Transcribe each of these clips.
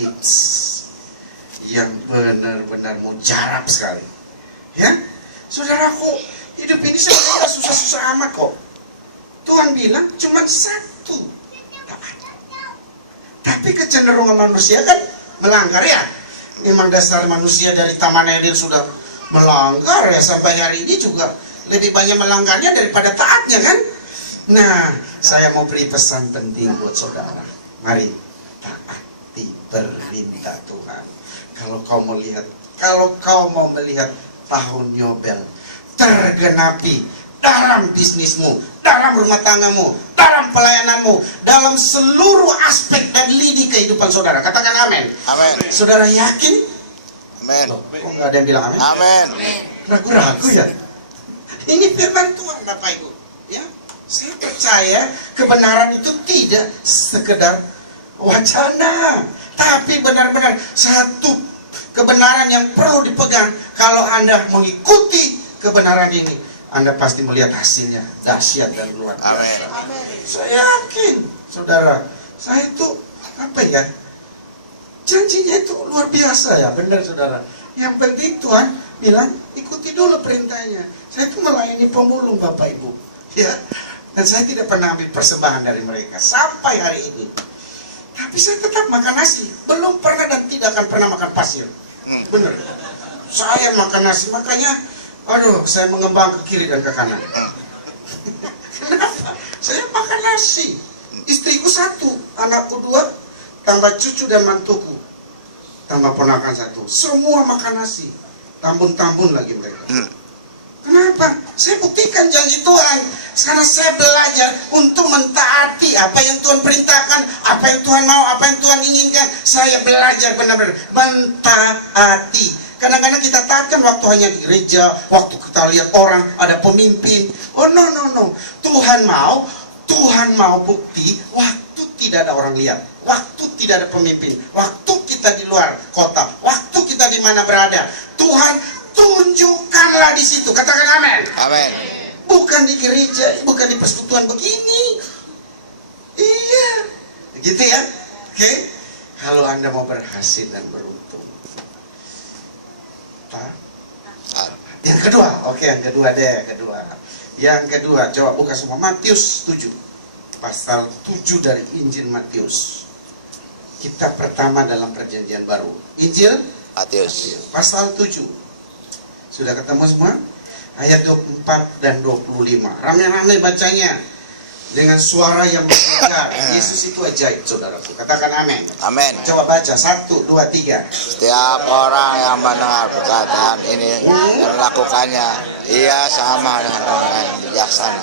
tips yang benar-benar mujarab sekali. Ya, saudaraku, hidup ini sebenarnya susah-susah amat kok. Tuhan bilang cuma satu taat. Tapi kecenderungan manusia kan melanggar ya. Memang dasar manusia dari Taman Eden sudah melanggar ya, sampai hari ini juga lebih banyak melanggarnya daripada taatnya kan. Nah, saya mau beri pesan penting buat saudara. Mari taati perintah Tuhan. Kalau kau mau melihat tahun Yobel tergenapi dalam bisnismu, dalam rumah tanggamu, dalam pelayananmu, dalam seluruh aspek dan lini kehidupan saudara. Katakan amin. Amin. Saudara yakin? Amin. Loh, kok nggak ada yang bilang amin? Amin. Ragu-ragu ya? Ini firman Tuhan, Bapak Ibu. Ya, saya percaya kebenaran itu tidak sekedar wacana, tapi benar-benar satu kebenaran yang perlu dipegang. Kalau Anda mengikuti kebenaran ini, Anda pasti melihat hasilnya dahsyat dan luar biasa. Amin. Saya yakin, saudara, saya itu apa ya? Janjinya itu luar biasa ya, benar saudara. Yang penting Tuhan bilang ikuti dulu perintahnya. Saya itu melayani pemulung Bapak Ibu, ya. Dan saya tidak pernah ambil persembahan dari mereka sampai hari ini. Tapi saya tetap makan nasi. Belum pernah dan tidak akan pernah makan pasir. Benar. Saya makan nasi, makanya aduh, saya mengembang ke kiri dan ke kanan. Kenapa? Saya makan nasi. Istriku satu, anakku dua, tambah cucu dan mantuku, tambah ponakan satu. Semua makan nasi. Tambun-tambun lagi mereka. Kenapa? Saya buktikan janji Tuhan. Karena saya belajar untuk mentaati apa yang Tuhan perintahkan, apa yang Tuhan mau, apa yang Tuhan inginkan. Saya belajar benar-benar mentaati. Kadang-kadang kita taatkan waktu hanya di gereja, waktu kita lihat orang ada pemimpin. Oh no. Tuhan mau bukti waktu tidak ada orang lihat, waktu tidak ada pemimpin, waktu kita di luar kota, waktu kita di mana berada. Tuhan tunjukkanlah di situ. Katakan amin. Amin. Bukan di gereja, bukan di persekutuan begini. Iya, gitu ya. Oke. Kalau Anda mau berhasil dan beruntung, yang kedua, oke, yang kedua deh, Yang kedua, coba buka semua Matius 7. Pasal 7 dari Injil Matius. Kitab pertama dalam perjanjian baru. Injil Matius. Pasal 7. Sudah ketemu semua? Ayat 24 dan 25. Ramai-ramai bacanya. Dengan suara yang menggelegar. Yesus itu ajaib, saudaraku. Katakan amin. Amin. Coba baca, 1, 2, 3. Setiap orang yang mendengar perkataan ini dan melakukannya, ia sama dengan orang yang bijaksana.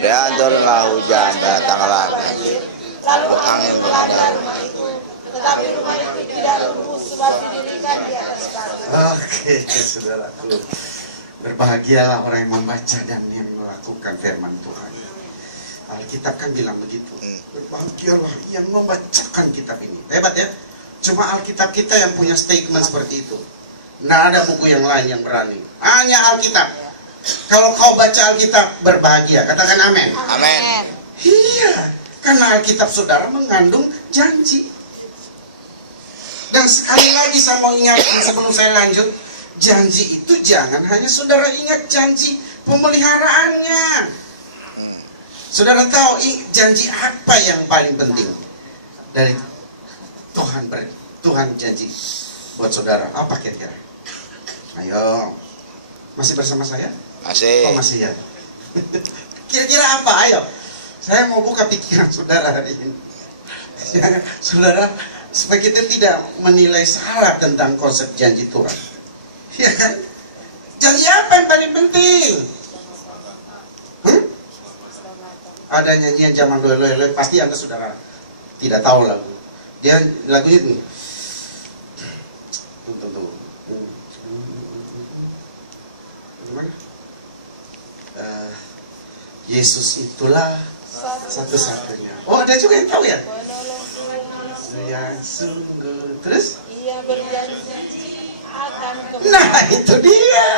Dan turunlah hujan, datanglah banjir, lalu angin melanda rumah itu, tetapi rumah itu tidak runtuh sebab didirikan di atas batu. Oke, saudaraku. Berbahagialah orang yang membaca dan yang melakukan firman Tuhan. Alkitab kan bilang begitu. Berbahagialah yang membacakan kitab ini. Hebat ya. Cuma Alkitab kita yang punya statement seperti itu. Nggak ada buku yang lain yang berani. Hanya Alkitab. Kalau kau baca Alkitab, berbahagia. Katakan amin. Amin. Iya. Karena Alkitab saudara mengandung janji. Dan sekali lagi saya mau ingatkan sebelum saya lanjut. Janji itu jangan hanya saudara ingat janji pemeliharaannya. Saudara tahu janji apa yang paling penting dari Tuhan janji buat saudara? Apa kira-kira? Ayo, masih bersama saya? Masih. Oh masih ya. Kira-kira apa? Ayo, saya mau buka pikiran saudara hari ini. Saudara, supaya kita tidak menilai salah tentang konsep janji Tuhan. Ya kan? Janji apa yang paling penting? Ada nyanyian zaman dulu, pasti Anda saudara tidak tahu lagu. Dia lagunya ini. Tunggu. Gimana? Yesus itulah satu-satunya. Oh, ada juga yang tahu ya? Yang sungguh. Terus? Ia berjanji akan kembali. Nah itu dia.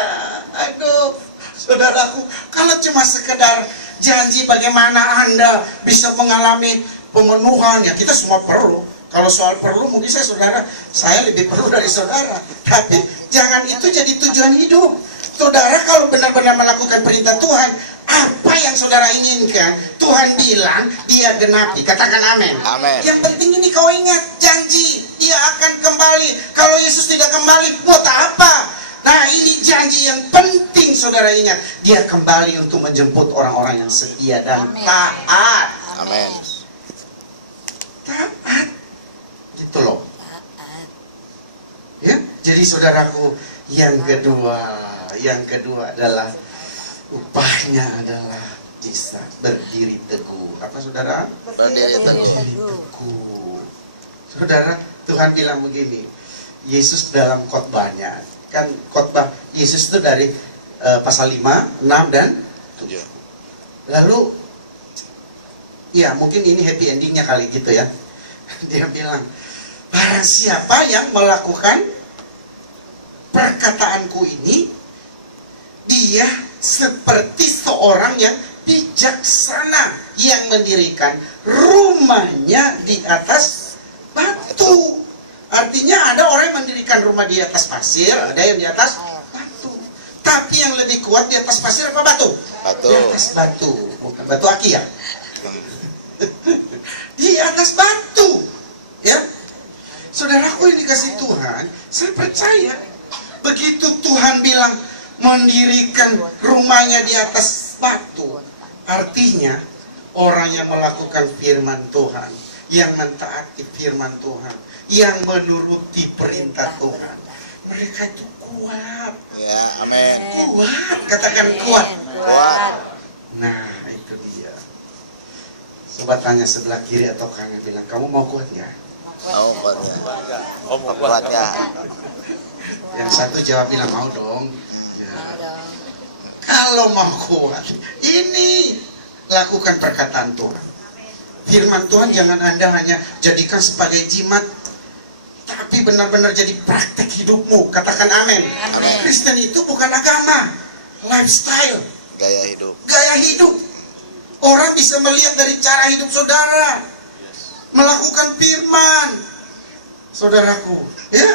Aduh, saudaraku, kalau cuma sekedar janji bagaimana Anda bisa mengalami pemenuhan, ya kita semua perlu. Kalau soal perlu mungkin saya lebih perlu dari saudara. Tapi jangan itu jadi tujuan hidup. Saudara kalau benar-benar melakukan perintah Tuhan, apa yang saudara inginkan, Tuhan bilang dia genapi. Katakan amin. Amin. Yang penting ini kau ingat, janji dia akan kembali. Kalau Yesus tidak kembali, buat apa? Nah, ini janji yang penting saudara ingat. Dia kembali untuk menjemput orang-orang yang setia dan taat. Amin. Taat. Gitu loh. Ya, jadi saudaraku, yang kedua adalah upahnya adalah bisa berdiri teguh. Apa saudara? Berdiri teguh. Berdiri teguh. Saudara, Tuhan bilang begini. Yesus dalam khotbahnya, kan khotbah Yesus itu dari pasal 5, 6 dan 7. Lalu ya mungkin ini happy endingnya kali gitu ya. Dia bilang, barang siapa yang melakukan perkataanku ini, dia seperti seorang yang bijaksana yang mendirikan rumahnya di atas batu. Artinya ada orang yang mendirikan rumah di atas pasir, ada yang di atas batu. Tapi yang lebih kuat di atas pasir apa batu? Batu. Di atas batu, bukan batu aki ya. Di atas batu, ya. Saudaraku yang dikasih Tuhan, saya percaya begitu Tuhan bilang mendirikan rumahnya di atas batu, artinya orang yang melakukan firman Tuhan, yang mentaati firman Tuhan, yang menuruti perintah Tuhan, mereka itu kuat. Ya, amin. Kuat, katakan kuat. Kuat. Nah, itu dia. Coba tanya sebelah kiri atau kanan, bilang, kamu mau kuat nggak? Oh, kuat ya. Oh, kuat ya. Yang satu jawab bilang, mau dong. Ya. Kalau mau kuat, ini lakukan perkataan Tuhan. Firman Tuhan jangan Anda hanya jadikan sebagai jimat, tapi benar-benar jadi praktek hidupmu. Katakan amin. Kristen itu bukan agama, lifestyle, Gaya hidup. gaya hidup. Orang bisa melihat dari cara hidup saudara, melakukan firman. Saudaraku, ya,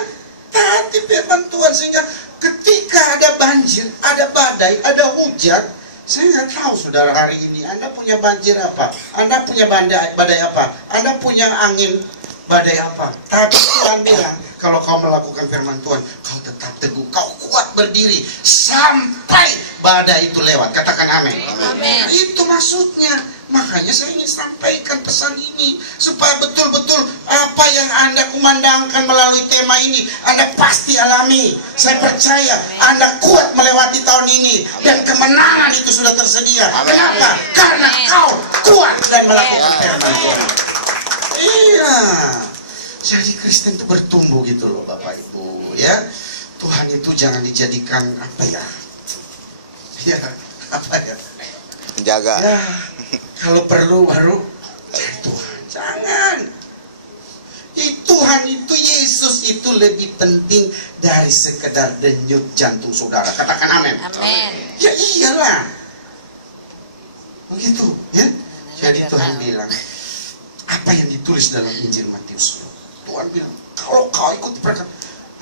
taati firman Tuhan sehingga ketika ada banjir, ada badai, ada hujan. Saya nggak tahu saudara hari ini Anda punya banjir apa, Anda punya badai apa, Anda punya angin badai apa. Tapi Tuhan bilang, kalau kau melakukan firman Tuhan, kau tetap teguh, kau kuat berdiri sampai badai itu lewat. Katakan amin. Amin. Itu maksudnya. Makanya saya ingin sampaikan pesan ini supaya betul-betul apa yang Anda kumandangkan melalui tema ini Anda pasti alami. Saya percaya Anda kuat melewati tahun ini dan kemenangan itu sudah tersedia. Kenapa? Karena kau kuat dan melakukan firman Tuhan. Iya. Jadi Kristen itu bertumbuh gitu loh Bapak Ibu, ya. Tuhan itu jangan dijadikan apa ya? Ya, apa ya? Menjaga. Ya, kalau perlu baru cari Tuhan. Jangan. Tuhan itu, Yesus itu lebih penting dari sekedar denyut jantung saudara. Katakan amin. Amin. Ya iyalah. Begitu, ya. Jadi Tuhan bilang, apa yang ditulis dalam Injil Matius? Tuhan bilang, kalau kau ikut perkataan,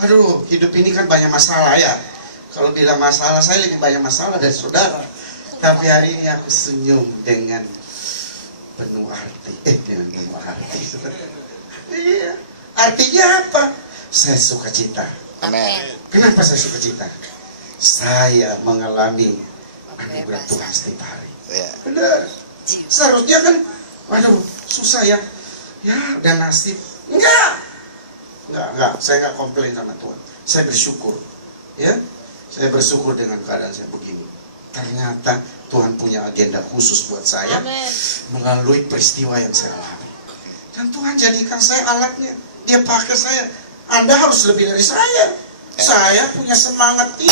aduh, hidup ini kan banyak masalah ya. Kalau bilang masalah, saya lebih banyak masalah dari saudara. Tapi hari ini aku senyum dengan penuh arti. Dengan penuh arti. Iya. Artinya apa? Saya suka cita. Amin. Kenapa saya suka cita? Saya mengalami anugerah Tuhan setiap hari. Ya. Benar. Seharusnya kan, waduh, susah ya. Ya, dan nasib. Enggak. Saya enggak komplain sama Tuhan. Saya bersyukur. Ya. Saya bersyukur dengan keadaan saya begini. Ternyata Tuhan punya agenda khusus buat saya. Amin. Melalui peristiwa yang saya alami. Dan Tuhan jadikan saya alatnya. Dia pakai saya. Anda harus lebih dari saya. Saya punya semangat ini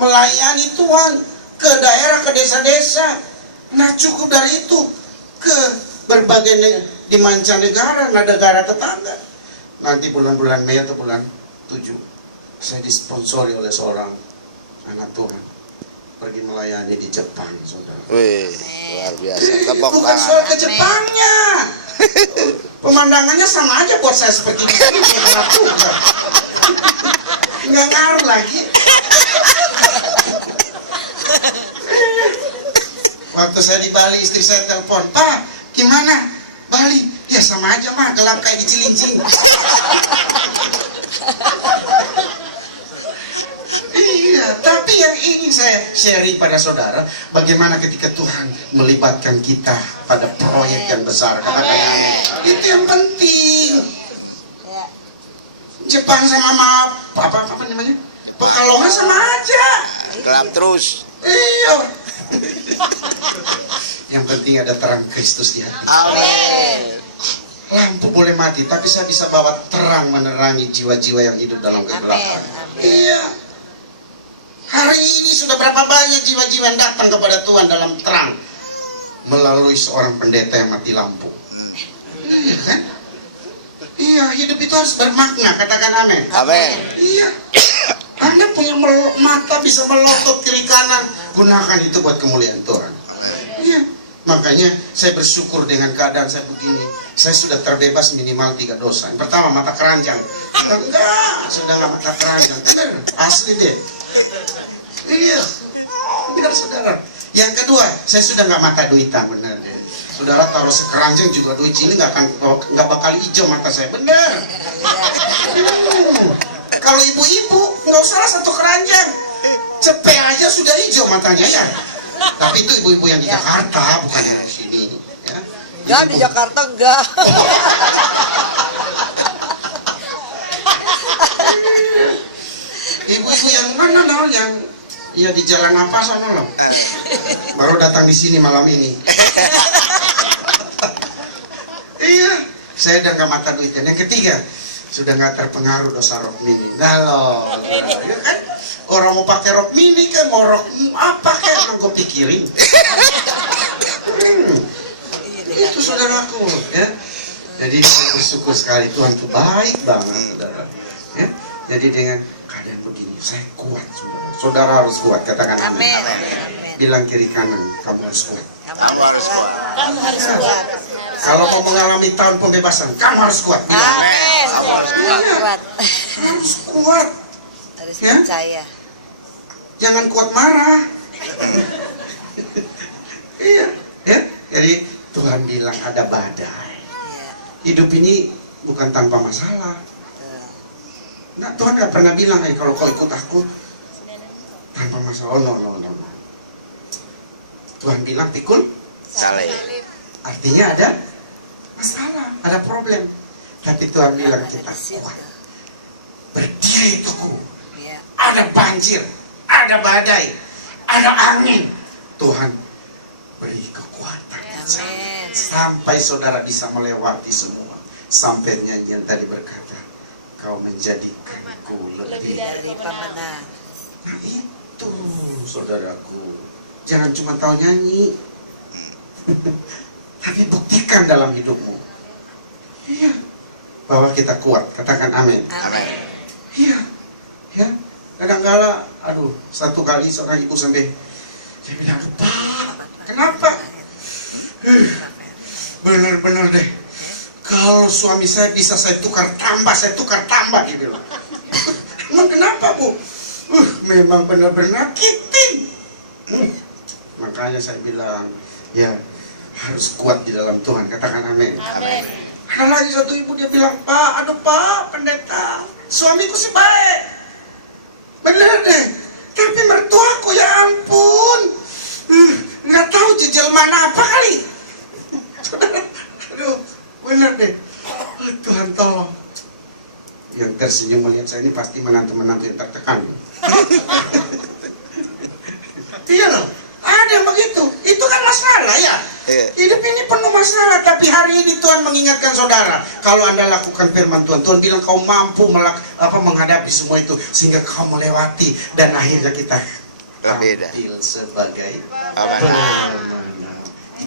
melayani Tuhan ke daerah, ke desa-desa. Nah cukup dari itu ke berbagai di mancanegara, negara tetangga. Nanti bulan-bulan Mei atau bulan 7 saya disponsori oleh seorang anak Tuhan. pergi melayani di Jepang, saudara. Wih, luar biasa. Tepuk Bukan tangan. soal ke Jepangnya. Pemandangannya sama aja buat saya seperti di sini. Nggak ngaruh lagi. Waktu saya di Bali, istri saya telepon, "Pak, gimana Bali?" "Ya sama aja mah, gelap kayak di Cilincing." Iya, tapi yang ingin saya sharing pada saudara, bagaimana ketika Tuhan melibatkan kita pada proyek yang besar. Katakan amin. Itu yang penting. Ya. Jepang sama apa namanya? Pekalongan sama aja. Gelap terus. Iya. Yang penting ada terang Kristus di hati. Amin. Lampu boleh mati, tapi saya bisa bawa terang menerangi jiwa-jiwa yang hidup dalam kegelapan. Iya. Hari ini sudah berapa banyak jiwa-jiwa yang datang kepada Tuhan dalam terang melalui seorang pendeta yang mati lampu. Iya kan? Iya, hidup itu harus bermakna. Katakan amin. Amin. Iya. Anda punya mata bisa melotot kiri kanan, gunakan itu buat kemuliaan Tuhan. Iya. Makanya saya bersyukur dengan keadaan saya begini. Saya sudah terbebas minimal 3 dosa. Yang pertama, mata keranjang. Enggak, sudah nggak mata keranjang. Benar, asli deh. Iya, benar saudara. Yang kedua, saya sudah nggak mata duitan, benar deh. Saudara taruh sekeranjang juga duit sini nggak bakal hijau mata saya, benar. Kalau ibu-ibu nggak usah 1 keranjang, cepet aja sudah hijau matanya ya. Tapi itu ibu-ibu yang di Jakarta, bukan yang di sini. Ya. Enggak, di Jakarta enggak. Ibu-ibu yang mana dong? Yang ya di jalan apa sana loh? Baru datang di sini malam ini. Iya, saya udah nggak mata duitnya. Yang ketiga, sudah nggak terpengaruh dosa rok mini. Nah loh, ya kan? Orang mau pakai rok mini kan, mau rok apa kayak orang gue pikirin. Itu saudaraku, ya. Jadi saya bersyukur sekali, Tuhan itu baik banget, saudara. Ya. Jadi dengan keadaan begini, saya kuat, saudara. Saudara harus kuat, katakan amin. Bilang kiri kanan, kamu harus kuat. Kamu harus kuat. Kalau kau mengalami tahun pembebasan, kamu harus kuat. Bilang, Amin. Kuat. harus kuat. Harus Ya? percaya. Jangan kuat marah. Iya, ya. Jadi Tuhan bilang ada badai. Iya. Hidup ini bukan tanpa masalah. Nah, Tuhan gak pernah bilang, kalau kau ikut aku tanpa masalah. Oh, no. Tuhan bilang pikul Saleh. artinya ada masalah, ada problem. Tapi Tuhan bilang kita kuat, berdiri teguh. Iya. Ada banjir, ada badai, ada angin. Tuhan beri kekuatan Amin. sampai saudara bisa melewati semua. Sampai nyanyian tadi berkata, kau menjadikanku lebih. Dari pemenang. Nah itu saudaraku, jangan cuma tahu nyanyi, tapi buktikan dalam hidupmu. Iya, bahwa kita kuat. Katakan amin. Amin. Iya, ya. Kadang-kala, satu kali seorang ibu sampai, saya bilang, Pak, kenapa? Benar-benar deh. Kalau suami saya bisa saya tukar tambah, dia bilang. Emang kenapa, Bu? Memang benar-benar kitin. Makanya saya bilang, ya harus kuat di dalam Tuhan. Katakan amin. Amin. Ada lagi satu ibu, dia bilang, Pak, pendeta, suamiku sih baik. Bener deh, tapi mertuaku ya ampun, nggak tahu jejel mana apa kali. Aduh, bener deh. Tuhan tolong. Yang tersenyum melihat saya ini pasti menantu-menantu yang tertekan. Iya loh, ada yang begitu. Itu kan masalah ya. Hidup ini penuh masalah, tapi hari ini Tuhan mengingatkan saudara, kalau Anda lakukan firman Tuhan, Tuhan bilang kau mampu menghadapi semua itu sehingga kau melewati dan akhirnya kita tampil sebagai pemenang.